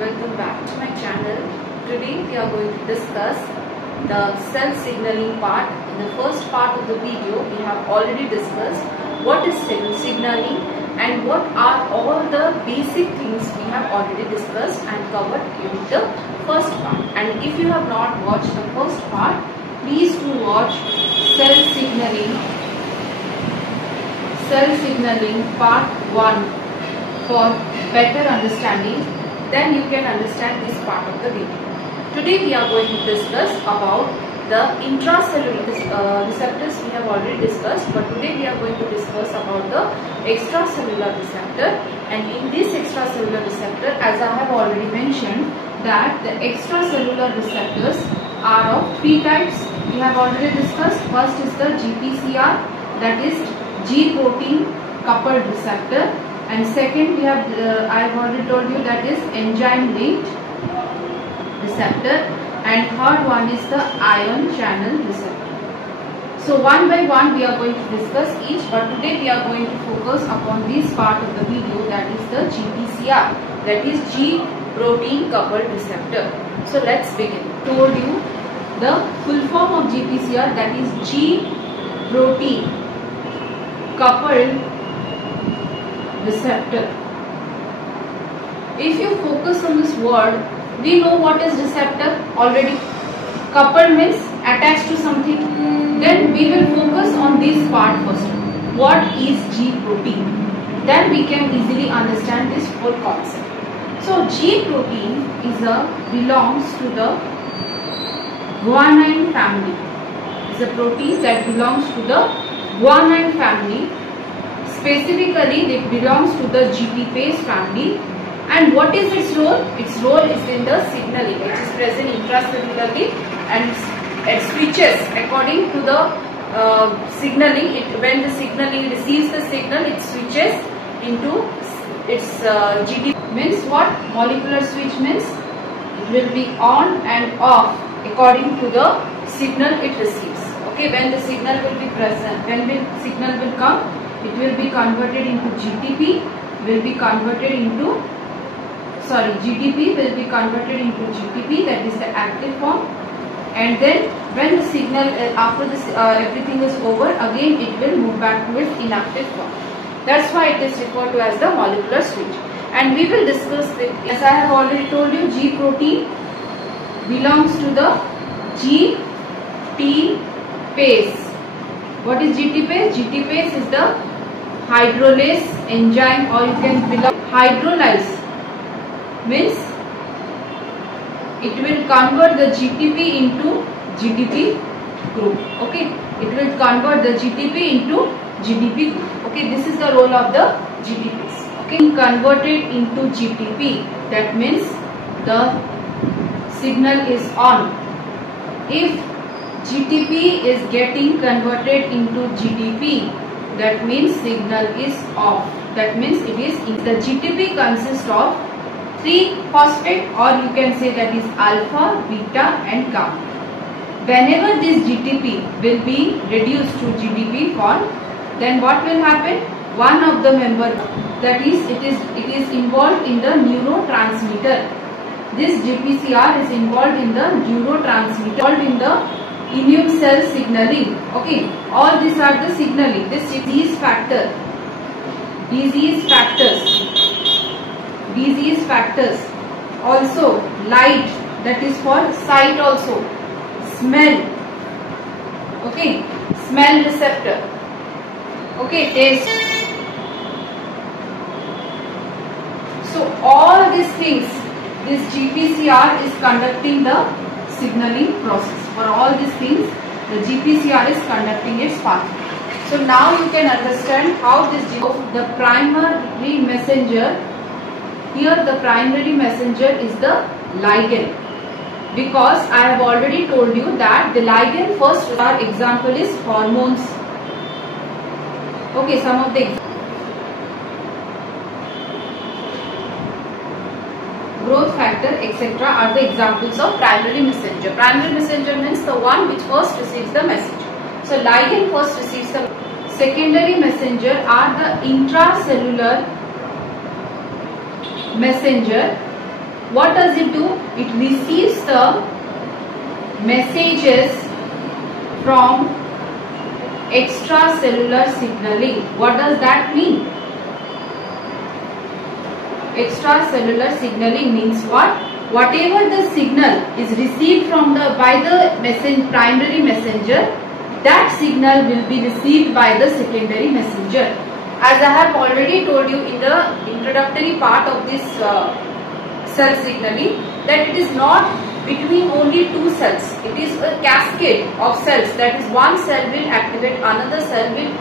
welcome back to my channel. Today we are going to discuss the cell signaling part. In the first part of the video we have already discussed what is cell signaling and what are all the basic things we have already discussed and covered in the first part. And if you have not watched the first part, please do watch cell signaling part 1 for better understanding. Then you can understand this part of the video. Today we are going to discuss about the intracellular receptors we have already discussed, but today we are going to discuss about the extracellular receptor. And in this extracellular receptor, as I have already mentioned, that the extracellular receptors are of three types. We have already discussed. First is the GPCR, that is G protein coupled receptor, and second we have I have already told you, that is enzyme linked receptor, and third one is the ion channel receptor. So one by one we are going to discuss each, but today we are going to focus upon this part of the video, that is the GPCR, that is G protein coupled receptor. So let's begin. Told you the full form of GPCR, that is G protein coupled receptor. If you focus on this word, we know what is receptor already. Coupled means attached to something. Then we will focus on this part first. What is G protein? Then we can easily understand this whole concept. So G protein belongs to the guanine family. It's a protein that belongs to the guanine family. Specifically, it belongs to the GTPase family. And what is its role? Its role is in the signaling. It is present intracellularly and it switches according to the signaling. When the signaling receives the signal, it switches into its GTP. Means what? Molecular switch means it will be on and off according to the signal it receives. Okay, when the signal will be present, when the signal will come, it will be converted into GTP, GTP will be converted into GTP, that is the active form. And then when the signal, after this everything is over, again it will move back to its inactive form. That's why it is referred to as the molecular switch. And we will discuss it. As I have already told you, G protein belongs to the GTPase. What is GTPase? GTPase is the hydrolase enzyme, or you can belong hydrolyze. Means it will convert the GTP into GDP group. Okay, it will convert the GTP into GDP group. Okay, this is the role of the GTPase. Okay, converted into GTP, that means the signal is on. If GTP is getting converted into GDP, that means signal is off. That means it is the GTP consists of 3-phosphate, or you can say that is alpha, beta and gamma. Whenever this GTP will be reduced to GDP form, then what will happen? One of the member, that is it is involved in the neurotransmitter. This GPCR is involved in the neurotransmitter, involved in the immune cell signaling. Okay, all these are the signaling. This disease factors, also light, that is for sight, also smell. Okay, smell receptor. Okay, taste. So all these things, this GPCR is conducting the signaling process. For all these things, the GPCR is conducting its pathway. So now you can understand how this the primary messenger. Here the primary messenger is the ligand, because I have already told you that the ligand, first our example is hormones. Okay, some of the growth factor, etc. are the examples of primary messenger. Primary messenger means the one which first receives the message. So ligand first receives the secondary messenger are the intracellular messenger what does it do? It receives the messages from extracellular signaling. What does that mean? Extracellular signaling means what? Whatever the signal is received from by the primary messenger, that signal will be received by the secondary messenger. As I have already told you in the introductory part of this cell signaling, that it is not between only two cells. It is a cascade of cells. That is, one cell will activate, another cell will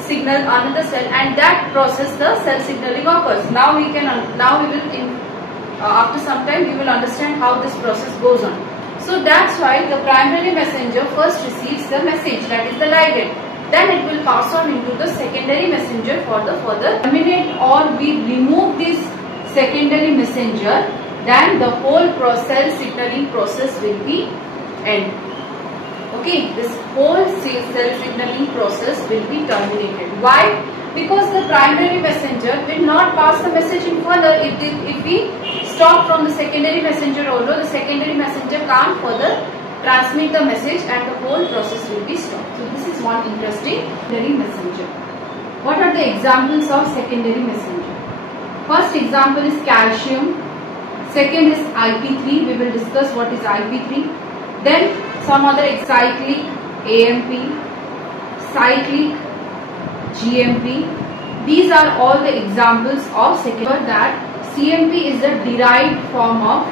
signal another cell, and that process the cell signaling occurs. Now we will after some time we will understand how this process goes on. So that's why the primary messenger first receives the message, that is the ligand. Then it will pass on into the secondary messenger for the further terminate, or we remove this secondary messenger, then the whole cell signaling process will be end. Okay, this whole cell signaling process will be terminated. Why? Because the primary messenger will not pass the message in further. If we stop from the secondary messenger, although the secondary messenger can't further transmit the message, and the whole process will be stopped. So this is one interesting secondary messenger. What are the examples of secondary messenger? First example is calcium. Second is IP3. We will discuss what is IP3. Then some other cyclic AMP, cyclic GMP. These are all the examples of secondary. That CMP is a derived form of,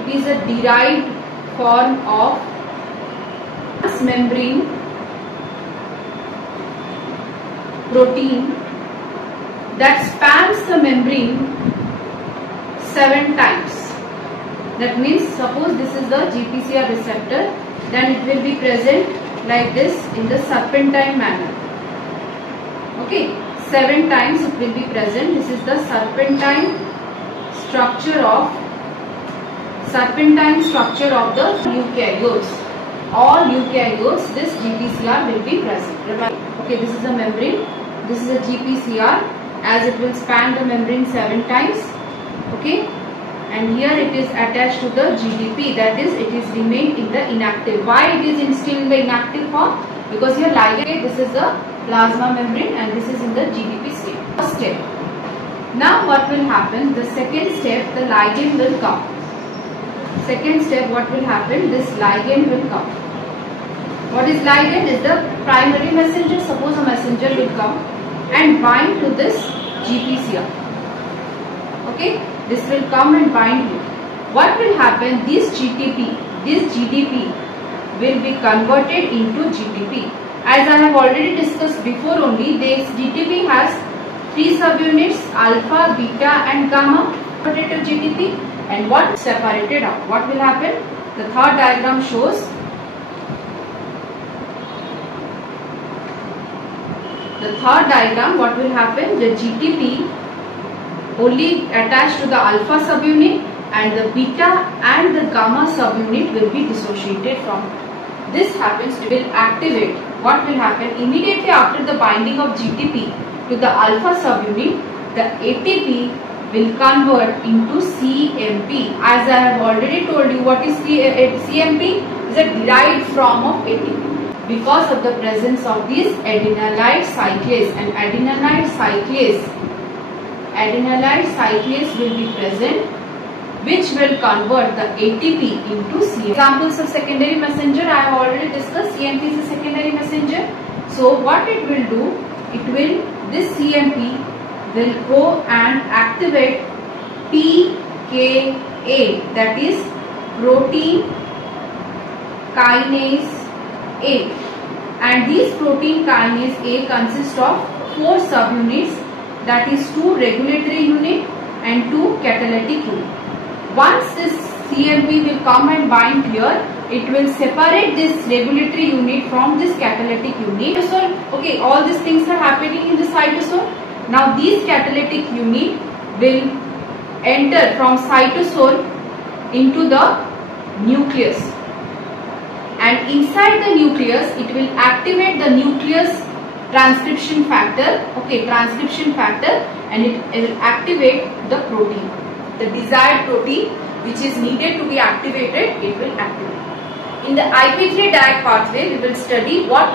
it is a derived form of transmembrane protein that spans the membrane 7 times. That means, suppose this is the GPCR receptor, then it will be present like this in the serpentine manner. Okay, 7 times it will be present. This is the serpentine structure of the eukaryotes. All eukaryotes, this GPCR will be present. Okay, this is a membrane. This is a GPCR, as it will span the membrane 7 times. Okay, and here it is attached to the GDP, that is, it is remained in the inactive. Why it is still in the inactive form? Because here ligand, this is the plasma membrane, and this is in the GDP state. First step. Now what will happen? The second step, the ligand will come. Second step, what will happen? This ligand will come. What is ligand? Is the primary messenger. Suppose a messenger will come and bind to this GPCR. Okay, this will come and bind here. What will happen? This GDP will be converted into GTP. As I have already discussed before only, this GTP has 3 subunits, alpha, beta and gamma converted to GTP. And what separated out? What will happen? The third diagram shows what will happen? The GTP only attached to the alpha subunit, and the beta and the gamma subunit will be dissociated from it. This happens to will activate. What will happen? Immediately after the binding of GTP to the alpha subunit, the ATP will convert into CMP. As I have already told you, what is CMP? Is a derived form of ATP. Because of the presence of this adenylate cyclase, and adenylate cyclase will be present, which will convert the ATP into CMP. Examples of secondary messenger I have already discussed. CMP is a secondary messenger. So what it will do? This CMP will go and activate PKA, that is protein kinase A, and these protein kinase A consist of 4 subunits, that is 2 regulatory unit and 2 catalytic unit. Once this CMP will come and bind here, it will separate this regulatory unit from this catalytic unit. Okay, all these things are happening in the cytosol. Now these catalytic unit will enter from cytosol into the nucleus, and inside the nucleus it will activate the nucleus transcription factor. Okay, transcription factor, and it will activate the protein, the desired protein, which is needed to be activated, it will activate. In the IP3 DAG pathway, we will study what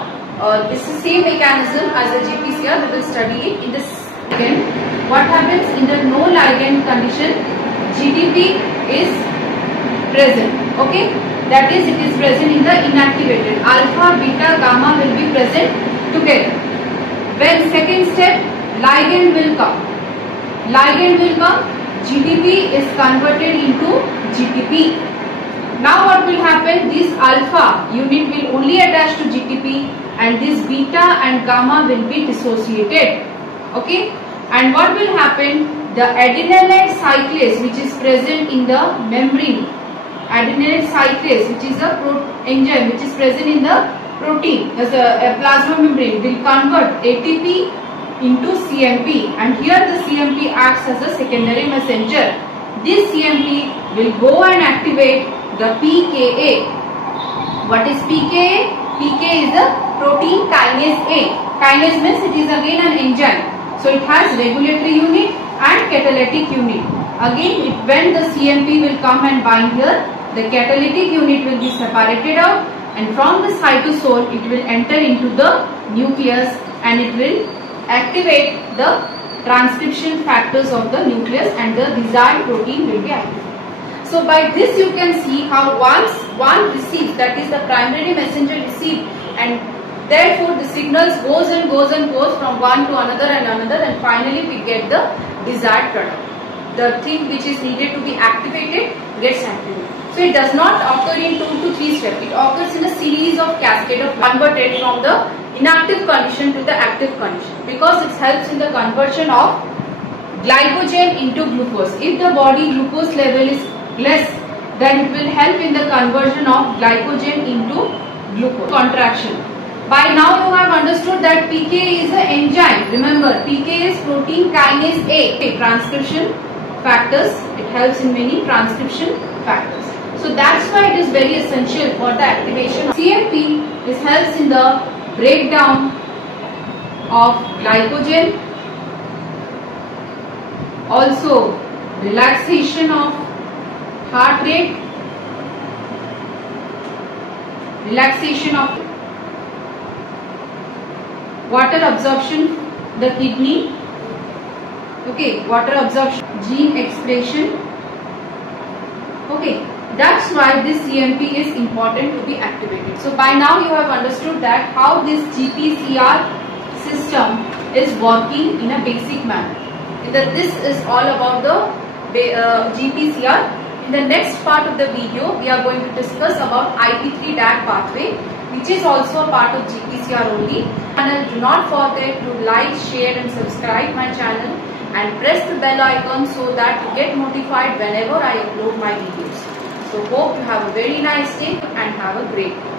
this is same mechanism as the GPCR. We will study it in this. Again, what happens in the no ligand condition? GTP is present. Okay, that is, it is present in the inactivated. Alpha, beta, gamma will be present together. When second step, ligand will come. Ligand will come. GTP is converted into GTP. Now what will happen? This alpha unit will only attach to GTP and this beta and gamma will be dissociated. Okay, and what will happen? The adenylate cyclase which is present in the membrane, adenylate cyclase which is a enzyme which is present in the protein as a plasma membrane, will convert ATP into CMP, and here the CMP acts as a secondary messenger. This CMP will go and activate the pKa. What is pKa? pKa is the protein kinase A. Kinase means it is again an enzyme. So it has regulatory unit and catalytic unit. Again, when the CMP will come and bind here, the catalytic unit will be separated out, and from the cytosol it will enter into the nucleus and it will activate the transcription factors of the nucleus and the desired protein will be activated. So by this you can see how once one receives, that is the primary messenger receives, and therefore the signals goes and goes and goes from one to another and finally we get the desired product. The thing which is needed to be activated gets activated. So it does not occur in 2 to 3 steps. It occurs in a series of cascade of converted from the inactive condition to the active condition, because it helps in the conversion of glycogen into glucose. If the body glucose level is less, then it will help in the conversion of glycogen into glucose. Contraction. By now you have understood that pKa is an enzyme. Remember, pKa is protein kinase A. Transcription factors. It helps in many transcription factors. So that's why it is very essential for the activation. CMP helps in the breakdown of glycogen, also relaxation of heart rate, relaxation of water absorption, the kidney, okay, water absorption, gene expression, okay. That's why this CMP is important to be activated. So by now you have understood that how this GPCR system is working in a basic manner. This is all about the GPCR. In the next part of the video, we are going to discuss about IP3 DAG pathway, which is also a part of GPCR only. And do not forget to like, share and subscribe my channel and press the bell icon so that you get notified whenever I upload my videos. So hope you have a very nice day and have a great day.